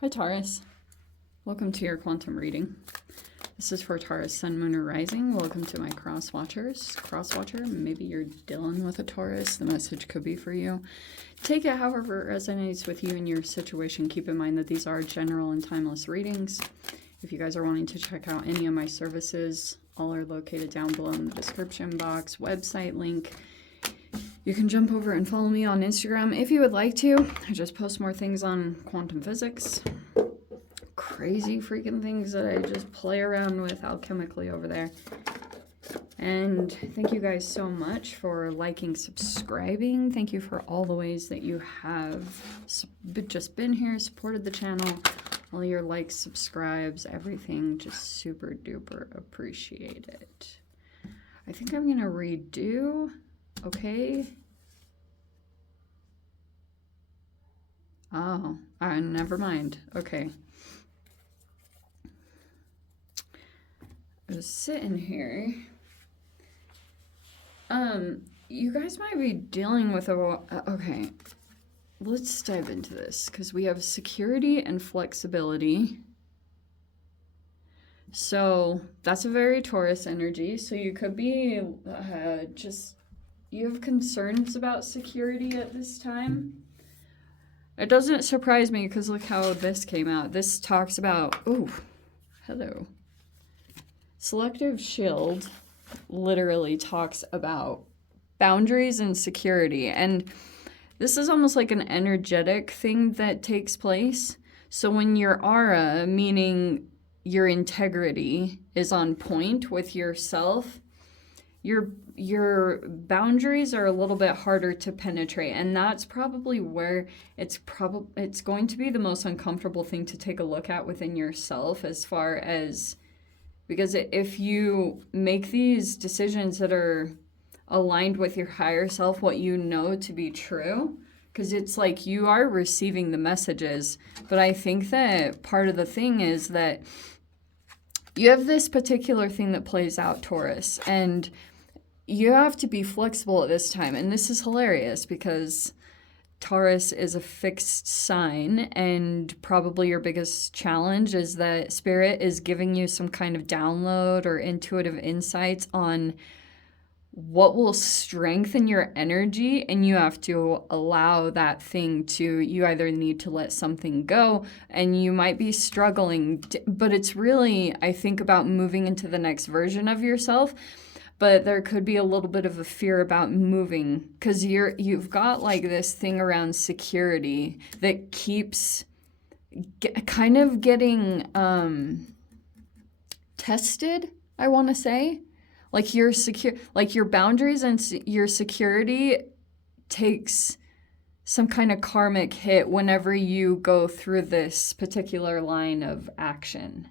Hi Taurus, welcome to your quantum reading. This is for Taurus, Sun, Moon, or Rising. Welcome to my crosswatcher. Maybe you're dealing with a Taurus. The message could be for you. Take it however it resonates with you and your situation. Keep in mind that these are general and timeless readings. If you guys are wanting to check out any of my services, all are located down below in the description box. Website link. You can jump over and follow me on Instagram if you would like to. I just post more things on quantum physics. Crazy freaking things that I just play around with alchemically over there. And thank you guys so much for liking, subscribing. Thank you for all the ways that you have just been here, supported the channel. All your likes, subscribes, everything. Just super duper appreciate it. I think I'm going to redo. Okay. Oh, never mind. Okay. I was sitting here. You guys might be dealing with a... okay. Let's dive into this because we have security and flexibility. So that's a very Taurus energy. So you could be you have concerns about security at this time. It doesn't surprise me because look how this came out. This talks about, oh, hello. Selective Shield literally talks about boundaries and security. And this is almost like an energetic thing that takes place. So when your aura, meaning your integrity, is on point with yourself, your boundaries are a little bit harder to penetrate, and that's probably where it's going to be the most uncomfortable thing to take a look at within yourself, as far as, because if you make these decisions that are aligned with your higher self, what you know to be true, because it's like you are receiving the messages, but I think that part of the thing is that you have this particular thing that plays out, Taurus, and you have to be flexible at this time. And this is hilarious because Taurus is a fixed sign, and probably your biggest challenge is that Spirit is giving you some kind of download or intuitive insights on what will strengthen your energy, and you have to allow that thing to, you either need to let something go, and you might be struggling, but it's really, I think, about moving into the next version of yourself. But there could be a little bit of a fear about moving because you've got like this thing around security that keeps kind of getting tested, I want to say. Like your boundaries and your security takes some kind of karmic hit whenever you go through this particular line of action.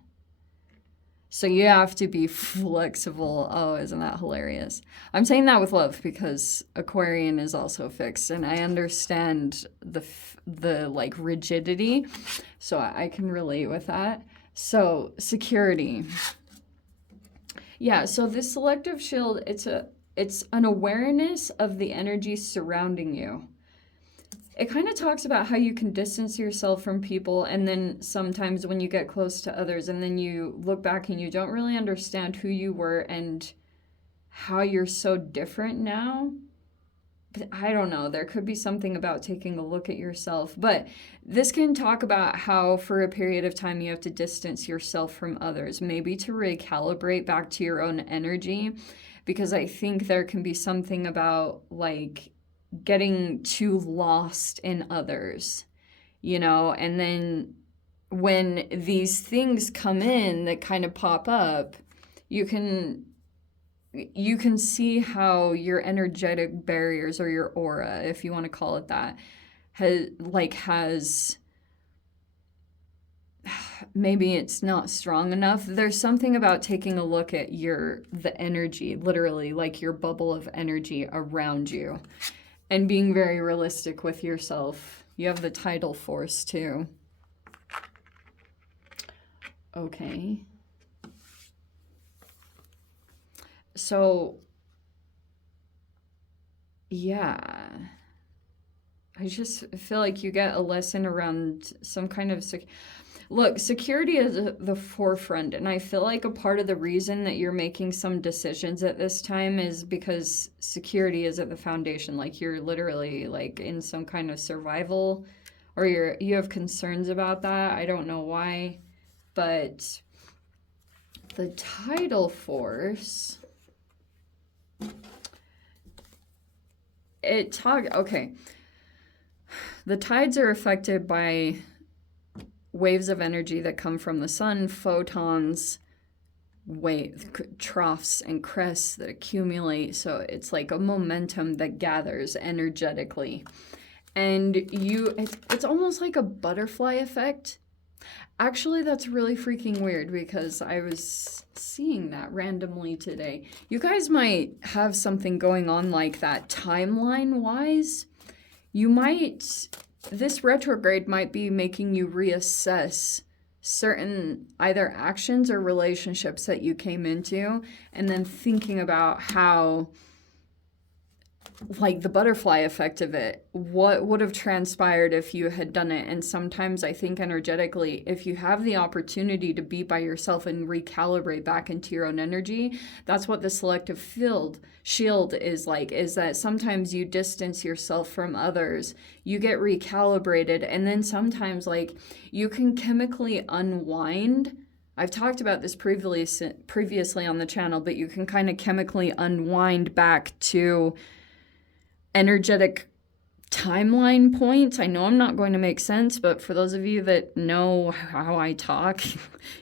So you have to be flexible. Oh, isn't that hilarious? I'm saying that with love because Aquarian is also fixed, and I understand the like rigidity, so I can relate with that. So security. Yeah, so this selective shield, it's an awareness of the energy surrounding you. It kind of talks about how you can distance yourself from people, and then sometimes when you get close to others and then you look back and you don't really understand who you were and how you're so different now. But I don't know, there could be something about taking a look at yourself. But this can talk about how for a period of time you have to distance yourself from others, maybe to recalibrate back to your own energy, because I think there can be something about like getting too lost in others, you know, and then when these things come in that kind of pop up, you can see how your energetic barriers, or your aura, if you want to call it that, has maybe it's not strong enough. There's something about taking a look at the energy, literally like your bubble of energy around you, and being very realistic with yourself. You have the tidal force too. Okay. So, yeah. I just feel like you get a lesson around some kind of look, security is the forefront, and I feel like a part of the reason that you're making some decisions at this time is because security is at the foundation. Like you're literally like in some kind of survival, or you have concerns about that. I don't know why, but the tidal force, okay. The tides are affected by waves of energy that come from the sun, photons, troughs and crests that accumulate. So it's like a momentum that gathers energetically. And it's almost like a butterfly effect. Actually, that's really freaking weird because I was seeing that randomly today. You guys might have something going on like that timeline-wise. This retrograde might be making you reassess certain either actions or relationships that you came into, and then thinking about how, like the butterfly effect of it, what would have transpired if you had done it. And sometimes I think energetically, if you have the opportunity to be by yourself and recalibrate back into your own energy, that's what the selective shield is like, is that sometimes you distance yourself from others, you get recalibrated, and then sometimes like you can chemically unwind. I've talked about this previously on the channel, but you can kind of chemically unwind back to energetic timeline points. I know I'm not going to make sense, but for those of you that know how I talk,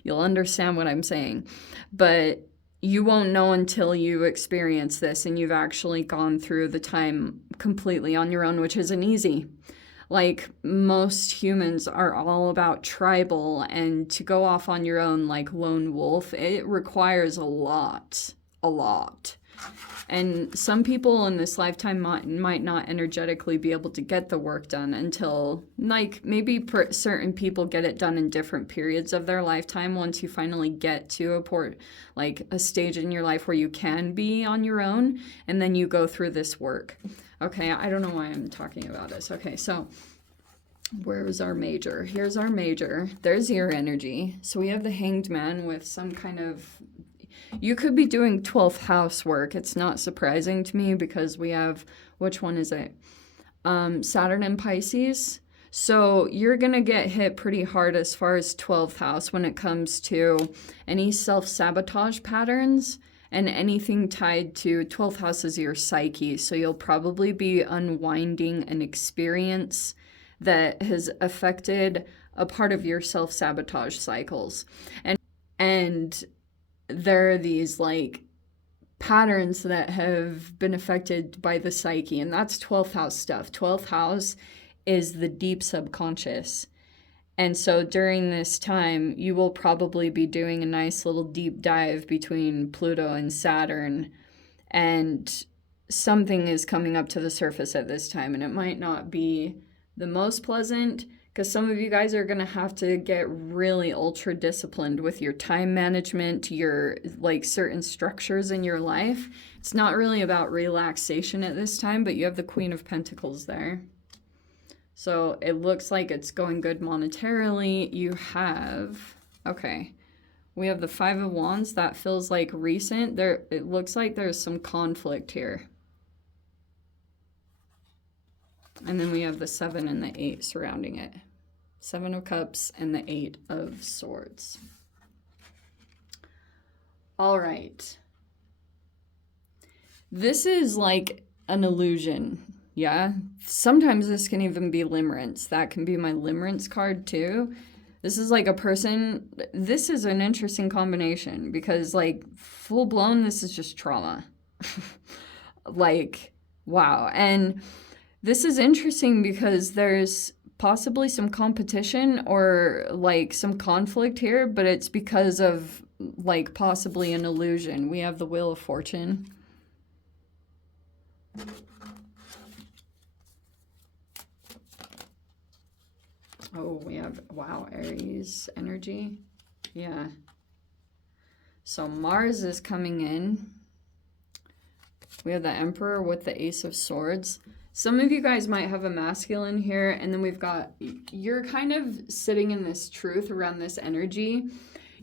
you'll understand what I'm saying. But you won't know until you experience this and you've actually gone through the time completely on your own, which isn't easy. Like most humans are all about tribal, and to go off on your own like lone wolf, it requires a lot. And some people in this lifetime might not energetically be able to get the work done until, like, maybe certain people get it done in different periods of their lifetime. Once you finally get to a stage in your life where you can be on your own, and then you go through this work. Okay, I don't know why I'm talking about this. Okay, so where's our major? Here's our major. There's your energy. So we have the Hanged Man with some kind of... You could be doing 12th house work. It's not surprising to me because we have, which one is it? Saturn and Pisces. So you're going to get hit pretty hard as far as 12th house when it comes to any self-sabotage patterns and anything tied to 12th house is your psyche. So you'll probably be unwinding an experience that has affected a part of your self-sabotage cycles. And there are these like patterns that have been affected by the psyche, and that's 12th house stuff. 12th house is the deep subconscious. And so during this time, you will probably be doing a nice little deep dive between Pluto and Saturn, and something is coming up to the surface at this time, and it might not be the most pleasant, because some of you guys are going to have to get really ultra disciplined with your time management, your like certain structures in your life. It's not really about relaxation at this time, but you have the Queen of Pentacles there. So it looks like it's going good monetarily. You have, okay, we have the Five of Wands. That feels like recent. It looks like there's some conflict here. And then we have the 7 and the 8 surrounding it. 7 of Cups and the 8 of Swords. All right. This is like an illusion, yeah? Sometimes this can even be limerence. That can be my limerence card too. This is like a person. This is an interesting combination because like full blown, this is just trauma. Like, wow. And this is interesting because there's possibly some competition or like some conflict here, but it's because of like possibly an illusion. We have the Wheel of Fortune. Oh, we have, wow, Aries energy. Yeah. So Mars is coming in. We have the Emperor with the Ace of Swords. Some of you guys might have a masculine here, and then we've got, you're kind of sitting in this truth around this energy.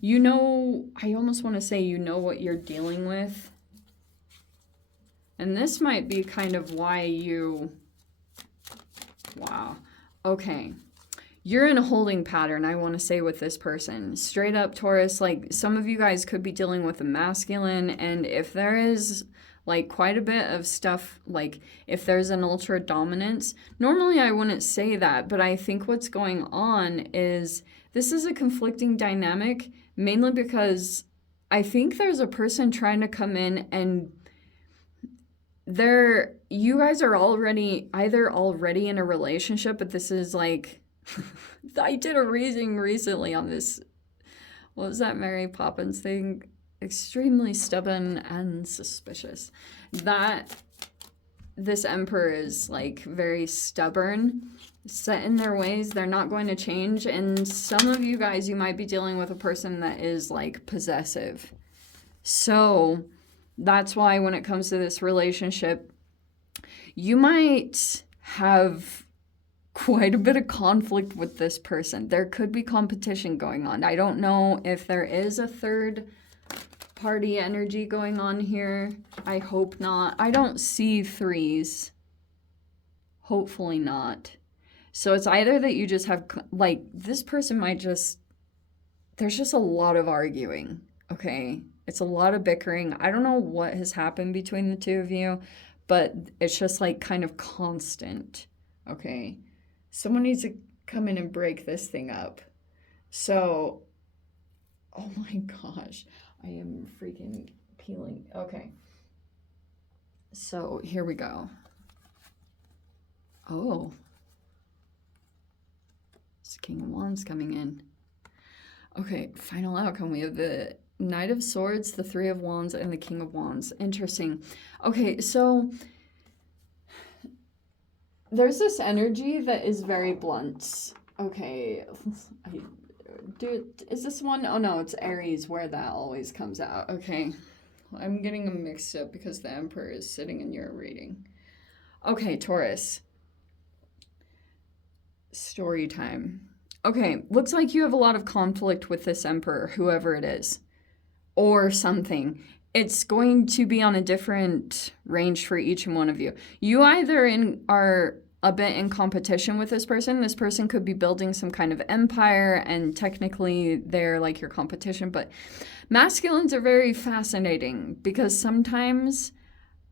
You know, I almost want to say you know what you're dealing with. And this might be kind of why you, wow. Okay. You're in a holding pattern, I want to say, with this person. Straight up, Taurus, like some of you guys could be dealing with a masculine, and if there is like quite a bit of stuff, like if there's an ultra dominance, normally I wouldn't say that, but I think what's going on is this is a conflicting dynamic, mainly because I think there's a person trying to come in and you guys are already in a relationship, but this is like, I did a reading recently on this, what was that Mary Poppins thing? Extremely stubborn and suspicious. That this emperor is like very stubborn, set in their ways. They're not going to change. And some of you guys, you might be dealing with a person that is like possessive. So that's why when it comes to this relationship, you might have quite a bit of conflict with this person. There could be competition going on. I don't know if there is a third party energy going on here. I hope not. I don't see threes. Hopefully not. So it's either that you just have, like, this person might just, there's just a lot of arguing, okay? It's a lot of bickering. I don't know what has happened between the two of you, but it's just like kind of constant, okay? Someone needs to come in and break this thing up. So, oh my gosh. I am freaking peeling. Okay. So here we go. Oh. It's the King of Wands coming in. Okay, final outcome. We have the Knight of Swords, the Three of Wands, and the King of Wands. Interesting. Okay, so there's this energy that is very blunt. Okay. Dude, is this one? Oh no, it's Aries where that always comes out. Okay. I'm getting them mixed up because the Emperor is sitting in your reading. Okay, Taurus. Story time. Okay, looks like you have a lot of conflict with this Emperor, whoever it is. Or something. It's going to be on a different range for each and one of you. You either are a bit in competition with this person. This person could be building some kind of empire, and technically they're like your competition. But masculines are very fascinating because sometimes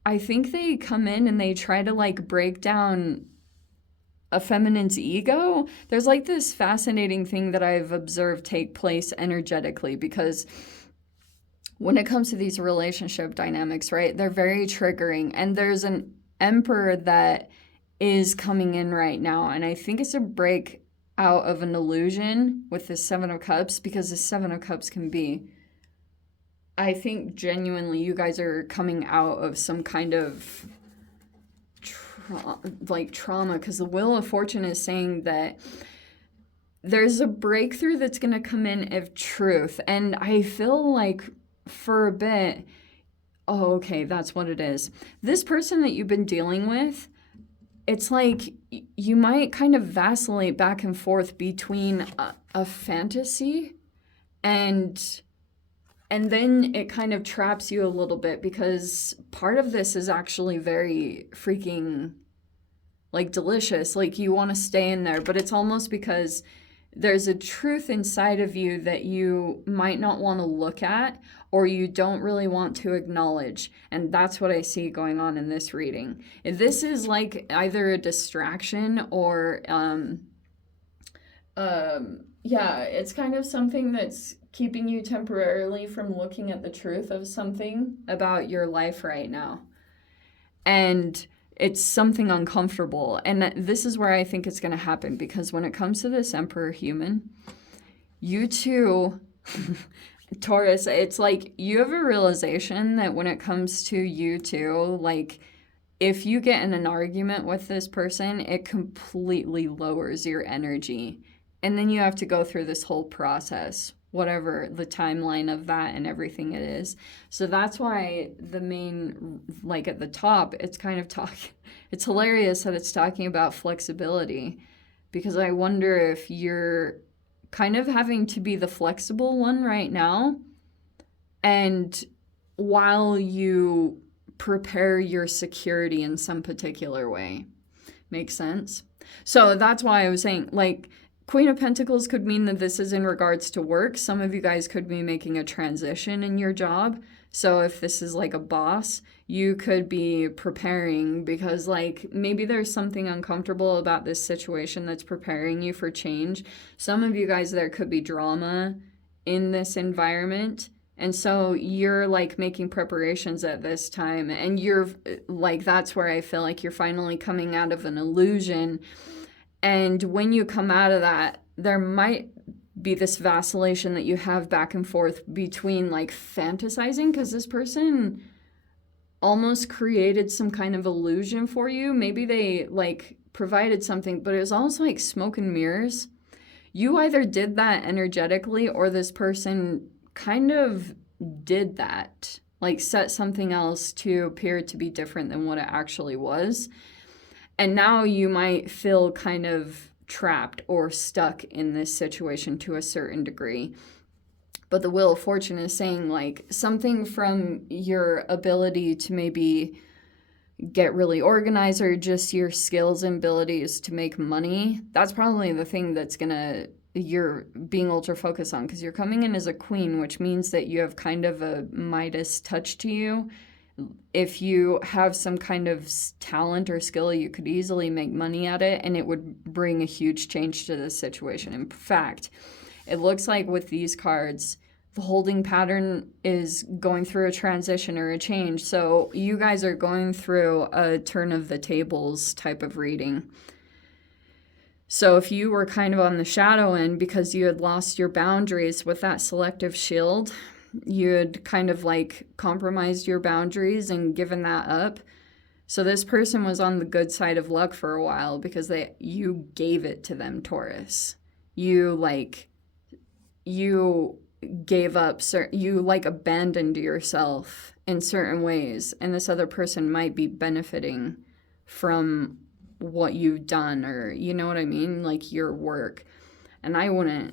I think they come in and they try to like break down a feminine's ego. There's like this fascinating thing that I've observed take place energetically, because when it comes to these relationship dynamics, right, they're very triggering. And there's an emperor that is coming in right now, and I think it's a break out of an illusion with the Seven of Cups, because the Seven of Cups can be, I think genuinely you guys are coming out of some kind of trauma, because the Wheel of Fortune is saying that there's a breakthrough that's going to come in of truth. And I feel like for a bit, oh, okay, that's what it is. This person that you've been dealing with, it's like you might kind of vacillate back and forth between a fantasy and then it kind of traps you a little bit, because part of this is actually very freaking like delicious. Like you want to stay in there, but it's almost because there's a truth inside of you that you might not want to look at, or you don't really want to acknowledge. And that's what I see going on in this reading. This is like either a distraction or, yeah, it's kind of something that's keeping you temporarily from looking at the truth of something about your life right now. And it's something uncomfortable. And this is where I think it's going to happen, because when it comes to this Emperor human, you two, Taurus, it's like you have a realization that when it comes to you two, like if you get in an argument with this person, it completely lowers your energy. And then you have to go through this whole process whatever the timeline of that and everything it is. So that's why the main, like at the top, it's kind of it's hilarious that it's talking about flexibility, because I wonder if you're kind of having to be the flexible one right now, and while you prepare your security in some particular way. Makes sense? So that's why I was saying, like, Queen of Pentacles could mean that this is in regards to work. Some of you guys could be making a transition in your job. So if this is like a boss, you could be preparing because, like, maybe there's something uncomfortable about this situation that's preparing you for change. Some of you guys, there could be drama in this environment. And so you're like making preparations at this time, and you're like, that's where I feel like you're finally coming out of an illusion. And when you come out of that, there might be this vacillation that you have back and forth between like fantasizing, because this person almost created some kind of illusion for you. Maybe they like provided something, but it was almost like smoke and mirrors. You either did that energetically, or this person kind of did that, like set something else to appear to be different than what it actually was. And now you might feel kind of trapped or stuck in this situation to a certain degree. But the Wheel of Fortune is saying like something from your ability to maybe get really organized, or just your skills and abilities to make money. That's probably the thing that's you're being ultra focused on, because you're coming in as a queen, which means that you have kind of a Midas touch to you. If you have some kind of talent or skill, you could easily make money at it, and it would bring a huge change to this situation. In fact, it looks like with these cards, the holding pattern is going through a transition or a change. So you guys are going through a turn of the tables type of reading. So if you were kind of on the shadow end because you had lost your boundaries with that selective shield, you had kind of like compromised your boundaries and given that up. So this person was on the good side of luck for a while because you gave it to them, Taurus. You gave up, you like abandoned yourself in certain ways, and this other person might be benefiting from what you've done, or you know what I mean, like your work. And I wouldn't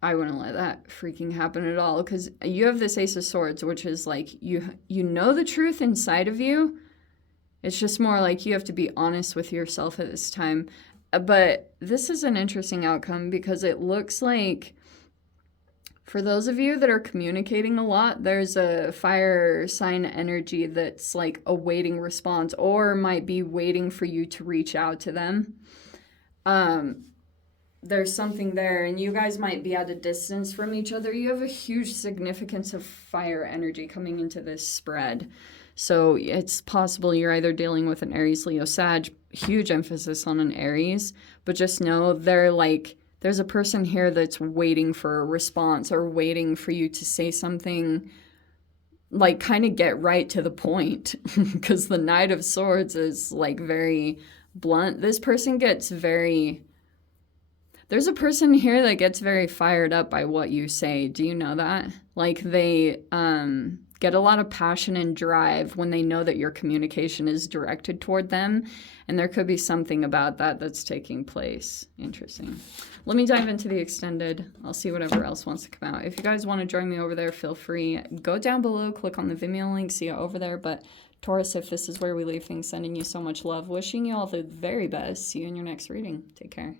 let that freaking happen at all, because you have this Ace of Swords, which is like you know the truth inside of you. It's just more like you have to be honest with yourself at this time. But this is an interesting outcome, because it looks like for those of you that are communicating a lot, there's a fire sign energy that's like awaiting response, or might be waiting for you to reach out to them. There's something there, and you guys might be at a distance from each other. You have a huge significance of fire energy coming into this spread. So it's possible you're either dealing with an Aries, Leo, Sag, huge emphasis on an Aries, but just know there's a person here that's waiting for a response, or waiting for you to say something, like kind of get right to the point, because the Knight of Swords is like very blunt. This person there's a person here that gets very fired up by what you say. Do you know that? Like they get a lot of passion and drive when they know that your communication is directed toward them. And there could be something about that that's taking place. Interesting. Let me dive into the extended. I'll see whatever else wants to come out. If you guys want to join me over there, feel free. Go down below, click on the Vimeo link, see you over there. But Taurus, if this is where we leave things, sending you so much love. Wishing you all the very best. See you in your next reading. Take care.